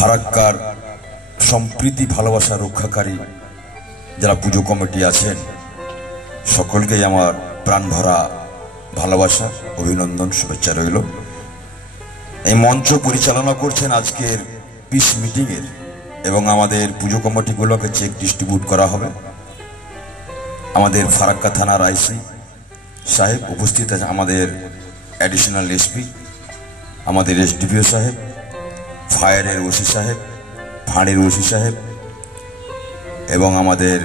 ফারাক্কার সম্প্রীতি ভালোবাসা রক্ষাকারী যারা পুজো কমিটি আছেন সকলকেই আমার প্রাণ ভরা ভালোবাসা, অভিনন্দন, শুভেচ্ছা রইল। এই মঞ্চ পরিচালনা করছেন আজকের পিস মিটিংয়ের, এবং আমাদের পুজো কমিটিগুলোকে চেক ডিস্ট্রিবিউট করা হবে। আমাদের ফারাক্কা থানার আইসি সাহেব উপস্থিত আছে, আমাদের অ্যাডিশনাল এসপি, আমাদের এসডিপিও সাহেব, ফায়ারের ওসি সাহেব, ফাঁড়ির ওসি সাহেব এবং আমাদের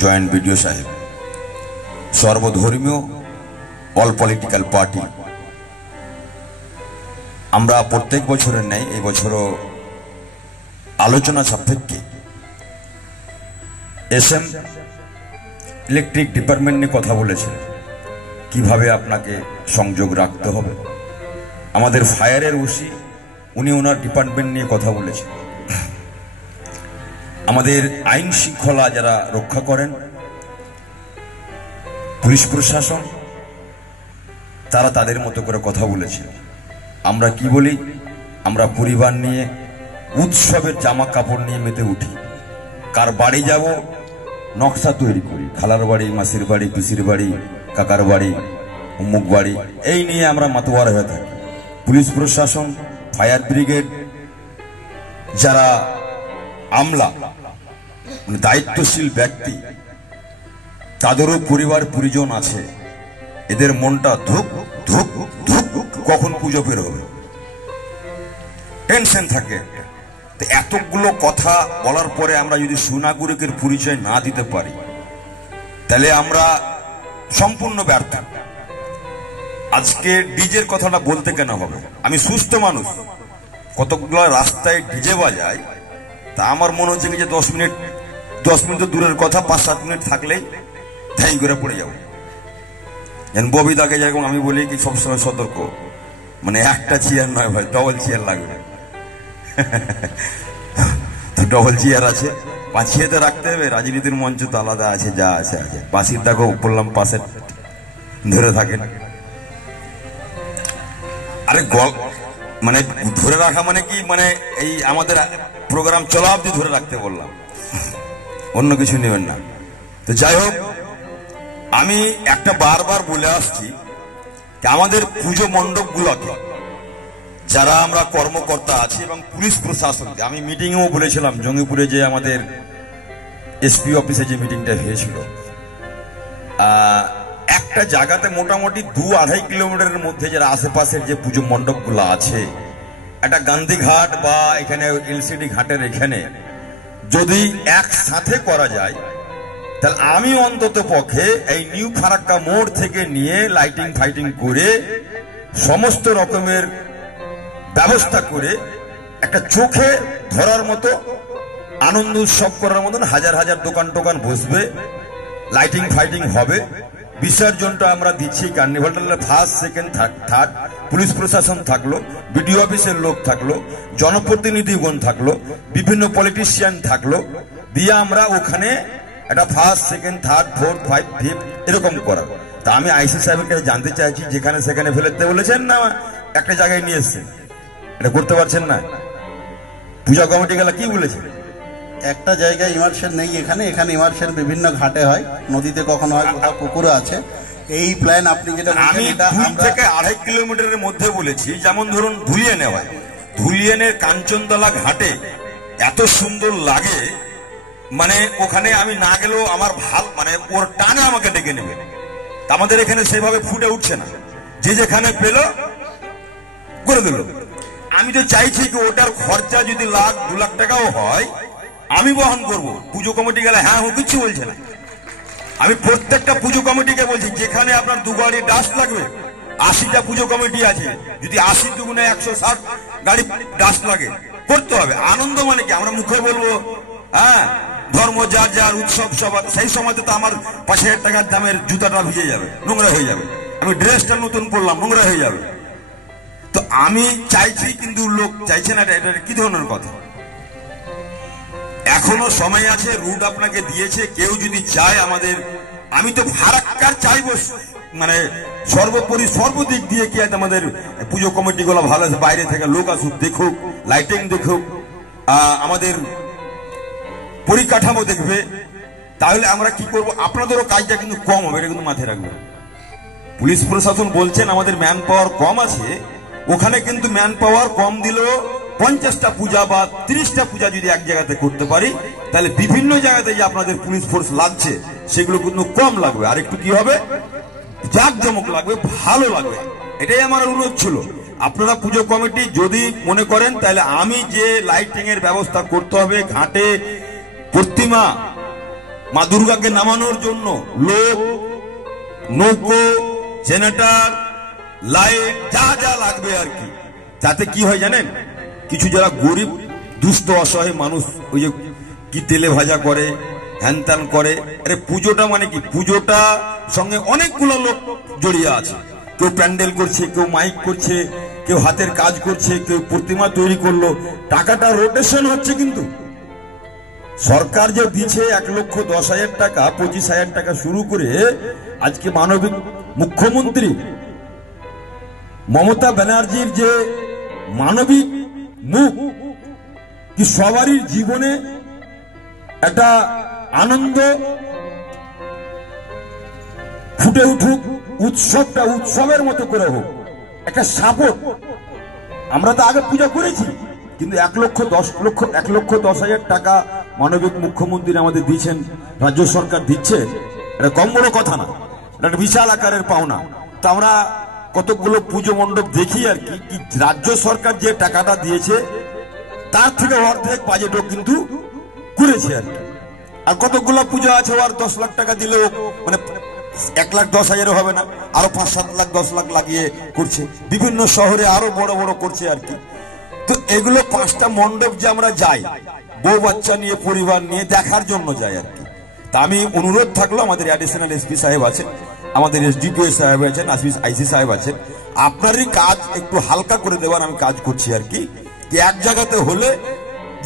জয়েন্ট বিডিও সাহেব, সর্বধর্মীয় অল পলিটিক্যাল পার্টি। আমরা প্রত্যেক বছরের ন্যায় এই বছরও আলোচনা সাপেক্ষে এসএম ইলেকট্রিক ডিপার্টমেন্ট নিয়ে কথা বলেছেন, কিভাবে আপনাকে সংযোগ রাখতে হবে। আমাদের ফায়ারের ওসি উনি ওনার ডিপার্টমেন্ট নিয়ে কথা বলেছেন। আমাদের আইন শৃঙ্খলা যারা রক্ষা করেন, পুলিশ প্রশাসন, তারা তাদের মতো করে কথা বলেছেন। আমরা কি বলি, আমরা পরিবার নিয়ে উৎসবের জামা কাপড় নিয়ে মেতে উঠি। কার বাড়ি যাব নকশা তৈরি করি, খালার বাড়ি, মাসির বাড়ি, পিসির বাড়ি, কাকার বাড়ি, অমুক বাড়ি, এই নিয়ে আমরা মাতোয়ার হয়ে থাকি। পুলিশ প্রশাসন, ফায়ার ব্রিগেড, যারা আমলা দায়িত্বশীল ব্যক্তি, তাদেরও পরিবার পরিজন আছে। এদের মনটা ধুক ধুক ধুক, কখন পুজো বের হবে, টেনশন থাকে। তো এতগুলো কথা বলার পরে আমরা যদি সুনাগরিকের পরিচয় না দিতে পারি, তাহলে আমরা সম্পূর্ণ ব্যর্থ। আজকে ডিজের কথাটা বলতে কেন হবে? আমি সুস্থ মানুষ, কতগুলো রাস্তায় ডিজে বাজায়, তা আমার মনে হচ্ছে যে 10 মিনিট তো দূরের কথা, 5-7 মিনিট থাকলেই ধ্যান করে পড়ে যাবো। ববিদাকে যেরকম আমি বলি কি সবসময় সতর্ক, মানে একটা চেয়ার নয় ভাই, ডবল চেয়ার লাগবে। তো ডবল চেয়ার আছে, পাঁচিয়েতে রাখতে হবে। রাজনীতির মঞ্চ তো আলাদা আছে, যা আছে আছে। পাশির দাগও বললাম, পাশে ধরে থাকেন। আরে মানে ধরে রাখা মানে কি, মানে এই আমাদের প্রোগ্রাম চলা অবধি ধরে রাখতে বললাম, অন্য কিছু নেবেন না। তো যাই হোক, আমি একটা বারবার বলে আসছি যে আমাদের পুজো মণ্ডপগুলোকে যারা আমরা কর্মকর্তা আছি এবং পুলিশ প্রশাসনকে, আমি মিটিংয়েও বলেছিলাম জঙ্গিপুরে যে আমাদের এসপি অফিসে যে মিটিংটা হয়েছিল, একটা জায়গাতে মোটামুটি 2-2.5 কিলোমিটারের মধ্যে যারা আশেপাশের যে পুজো মণ্ডপগুলো আছে, একটা গান্ধীঘাট বা এখানে এলসিডি ঘাটের এখানে যদি একসাথে করা যায়, তাহলে আমি অন্তত পক্ষে এই নিউ ফারাক্কা মোড় থেকে নিয়ে লাইটিং ফাইটিং করে সমস্ত রকমের ব্যবস্থা করে একটা চোখে ধরার মতো আনন্দ উৎসব করার মতন হাজার হাজার দোকান টোকান বসবে, লাইটিং ফাইটিং হবে। বিসর্জনটা আমরা দিচ্ছি, কার্নিভালটা ফার্স্ট সেকেন্ড থার্ড, পুলিশ প্রশাসন থাকলো, বিডিও অফিসের লোক থাকলো, জনপ্রতিনিধিগণ থাকলো, বিভিন্ন পলিটিশিয়ান থাকলো, দিয়ে আমরা ওখানে একটা first second third fourth five fifth এরকম করার। তা আমি আইসি সাহেবের কাছে জানতে চাইছি, যেখানে সেখানে ফেলতে বলেছেন না একটা জায়গায় নিয়ে এসছেন, এটা করতে পারছেন না? পূজা কমিটি গেলা কি বলেছে? একটা জায়গায় ইমার্শন নেই, এখানে ইমার্শন বিভিন্ন ঘাটে হয়, নদীতে কখনো হয়, কোথাও পুকুরে আছে। এই প্ল্যান আপনি যেটা আমি 2 থেকে 2.5 কিলোমিটারের মধ্যে বলেছি, যেমন ধরুন ধুলিয়ানে হয়, ধুলিয়ানের কাঞ্চনতলা ঘাটে এত সুন্দর লাগে, মানে ওখানে আমি না গেলেও আমার ভাল, মানে ওর টানে আমাকে ডেকে নেবে। আমাদের এখানে সেভাবে ফুটে উঠছে না, যে যেখানে পেল করে দিল। আমি তো চাইছি কি ওটার খরচা যদি 1-2 লাখ টাকাও হয় আমি বহন করব। পুজো কমিটি গেলে হ্যাঁ কিছু বলছে না। আমি প্রত্যেকটা পুজো কমিটিকে বলছি, যেখানে আপনার 2 গাড়ি ডাস্ট লাগবে, 80টা পুজো কমিটি আছে, যদি 80 দুগুণে 160 গাড়ি ডাস্ট লাগে করতে হবে। আনন্দ মানে কি, আমরা মুখে বলবো হ্যাঁ ধর্ম যার যার, উৎসব সবার, সেই সময় তো আমার 5,000 টাকার দামের জুতাটা ভিজে যাবে, নোংরা হয়ে যাবে, আমি ড্রেসটা নতুন পরলাম, নোংরা হয়ে যাবে। তো আমি চাইছি, কিন্তু লোক চাইছে না। এটা কি ধরনের কথা? এখনো সময় আছে, রুট আপনাকে দিয়েছে, কেউ যদি চায় আমাদের, আমি তো ফারাক্কার চাইবো, মানে সর্বোপরি সর্বদিক দিয়ে কি আমাদের পুজো কমিটিগুলো ভালো আছে, বাইরে থেকে লোক আসুক, দেখুক, লাইটিং দেখুক, আমাদের পরিকাঠামো দেখবে, তাহলে আমরা কি করব? আপনাদেরও কাজটা কিন্তু কম হবে, এটা কিন্তু মাথায় রাখবেন। পুলিশ প্রশাসন বলছেন আমাদের ম্যান পাওয়ার কম আছে, ওখানে কিন্তু ম্যান পাওয়ার কম দিলেও 50টা পূজা বা 30টা পূজা যদি এক জায়গাতে করতে পারি, তাহলে বিভিন্ন জায়গাতে যে আপনাদের পুলিশ ফোর্স লাগছে সেগুলো কিন্তু কম লাগবে, আর একটু কি হবে, জাঁকজমক লাগবে, ভালো লাগবে। এটাই আমার অনুরোধ ছিল। আপনারা পুজো কমিটি যদি মনে করেন, তাহলে আমি যে লাইটিং এর ব্যবস্থা করতে হবে, ঘাটে প্রতিমা মা দুর্গাকে নামানোর জন্য লোক, নৌকো, জেনারেটর, লাইট, যা যা লাগবে আর কি, তাতে কি হয় জানেন, কিছু যারা গরিব দুস্থ অসহায় মানুষ ওই যে কি তেলে ভাজা করে, হ্যান ত্যান করে, আরে পুজোটা মানে কি, পুজোটা সঙ্গে অনেকগুলো লোক জড়িয়ে আছে। কেউ প্যান্ডেল করছে, কেউ মাইক করছে, কেউ হাতের কাজ করছে, কেউ প্রতিমা তৈরি করলো, টাকাটা রোটেশন হচ্ছে। কিন্তু সরকার যে দিচ্ছে 1,10,000 টাকা, 25,000 টাকা শুরু করে আজকে মানবিক মুখ্যমন্ত্রী মমতা ব্যানার্জির যে মানবিক মুখ, কি সবারই জীবনে একটা আনন্দ ফুটে উঠুক, উৎসবটা উৎসবের মতো করে হোক, একটা সাপোর্ট। আমরা তো আগে পূজা করেছি, কিন্তু 1,10,000 টাকা মানবিক মুখ্যমন্ত্রী আমাদের দিচ্ছেন, রাজ্য সরকার দিচ্ছে, এটা কম বড় কথা না, এটা একটা বিশাল আকারের পাওনা। তো আমরা কতগুলো পুজো মণ্ডপ দেখি আর কি, রাজ্য সরকার যে টাকাটা দিয়েছে তার থেকে অর্ধেক বাজেটও কিন্তু করেছে আর কি। আর কতগুলো পুজো আছে ওর 10 লাখ টাকা দিলেও মানে 1,10,000 হবে না, আরো 5-7 লাখ 10 লাখ লাগিয়ে করছে, বিভিন্ন শহরে আরো বড় বড় করছে আর কি। তো এগুলো 5টা মণ্ডপ যে আমরা যাই বউ বাচ্চা নিয়ে, পরিবার নিয়ে দেখার জন্য যাই আর কি। তা আমি অনুরোধ থাকলো, আমাদের অ্যাডিশনাল এসপি সাহেব আছেন, আমাদের এসডিপিও সাহেব আছেন, আইসি সাহেব আছেন, আপনারই কাজ একটু হালকা করে দেওয়ার আমি কাজ করছি আর কি। এক জায়গাতে হলে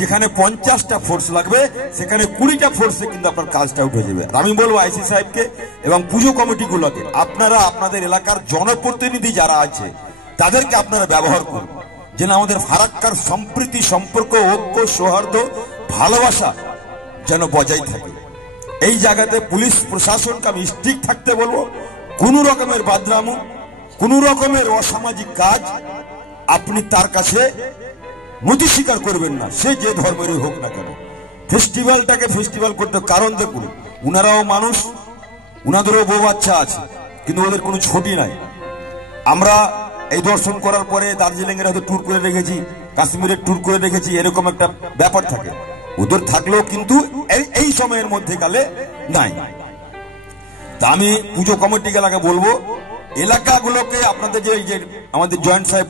যেখানে 50টা ফোর্স লাগবে সেখানে 20টা ফোর্সে কিন্তু আপনার কাজটা উঠে যাবে। আমি বলবো আইসি সাহেবকে এবং পুজো কমিটিগুলোকে, আপনারা আপনাদের এলাকার জনপ্রতিনিধি যারা আছে তাদেরকে আপনারা ব্যবহার করুন, যেন আমাদের ফারাক্কার সম্প্রীতি, সম্পর্ক, ঐক্য, সৌহার্দ্য, ভালোবাসা যেন বজায় থাকে। এই জায়গাতে পুলিশ প্রশাসনকে আমি স্ট্রিক্ট থাকতে বলবো, কোন রকমের বাদরামো, কোন রকমের অসামাজিক কাজ আপনি তার কাছে নথি স্বীকার করবেন না, সে যে ধর্মেরই হোক না কেন। ফেস্টিভ্যালটাকে ফেস্টিভ্যাল করতে, কারণ দেখুন উনারাও মানুষ, উনাদেরও বউ বাচ্চা আছে, কিন্তু ওদের কোনো ছুটি নাই। আমরা এই দর্শন করার পরে দার্জিলিং এর হয়তো ট্যুর করে রেখেছি, কাশ্মীরের ট্যুর করে রেখেছি, এরকম একটা ব্যাপার থাকে। ওদের থাকলেও কিন্তু এই সময়ের মধ্যে কালে নাই। তা আমি পুজো কমিটি এলাকা বলবো, এলাকাগুলোকে আপনাদের যে আমাদের জয়েন্ট সাহেব